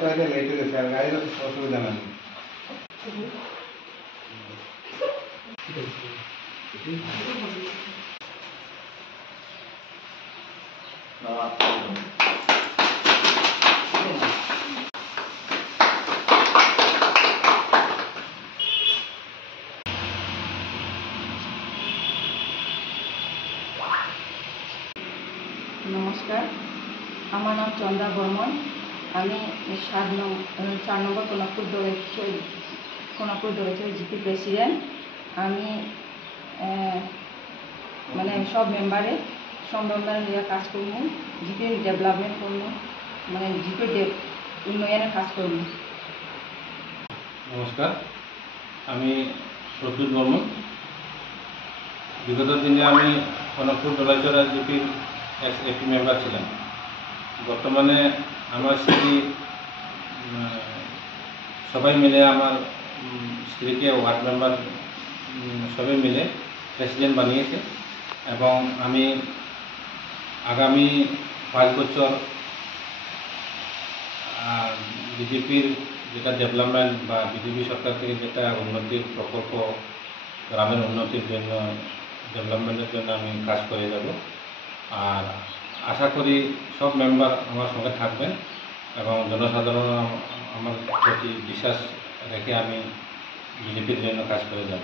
চাইলে লেটে গেছে আর গাড়ির অসুবিধা নেই। নমস্কার, আমার নাম চন্দ্রা বর্মন। আমি 4 নম্বর কোনাপুর দলেশ্বর জিপি প্রেসিডেন্ট। আমি মানে সব মেম্বারে নিয়ে কাজ করব, জিপির ডেভেলপমেন্ট করব, মানে জিপির উন্নয়নের কাজ করব। নমস্কার, আমি প্রত্যুষ বর্মন। বিগত দিনে আমি কোনাপুর দলাইচড়া জিপির একটি মেম্বার ছিলাম। বর্তমানে আমার স্ত্রী সবাই মিলে আমার স্ত্রীকে ওয়ার্ড মেম্বার সবাই মিলে প্রেসিডেন্ট বানিয়েছে এবং আমি আগামী 5 বছর বিজেপির যেটা ডেভেলপমেন্ট বা বিজেপি সরকার থেকে যেটা উন্নতির প্রকল্প, গ্রামের উন্নতির জন্য, ডেভেলপমেন্টের জন্য আমি কাজ করে যাব। আর আশা করি সব মেম্বার আমার সঙ্গে থাকবেন এবং জনসাধারণ আমার প্রতি বিশ্বাস রেখে আমি বিজেপির জন্য কাজ করে যাব।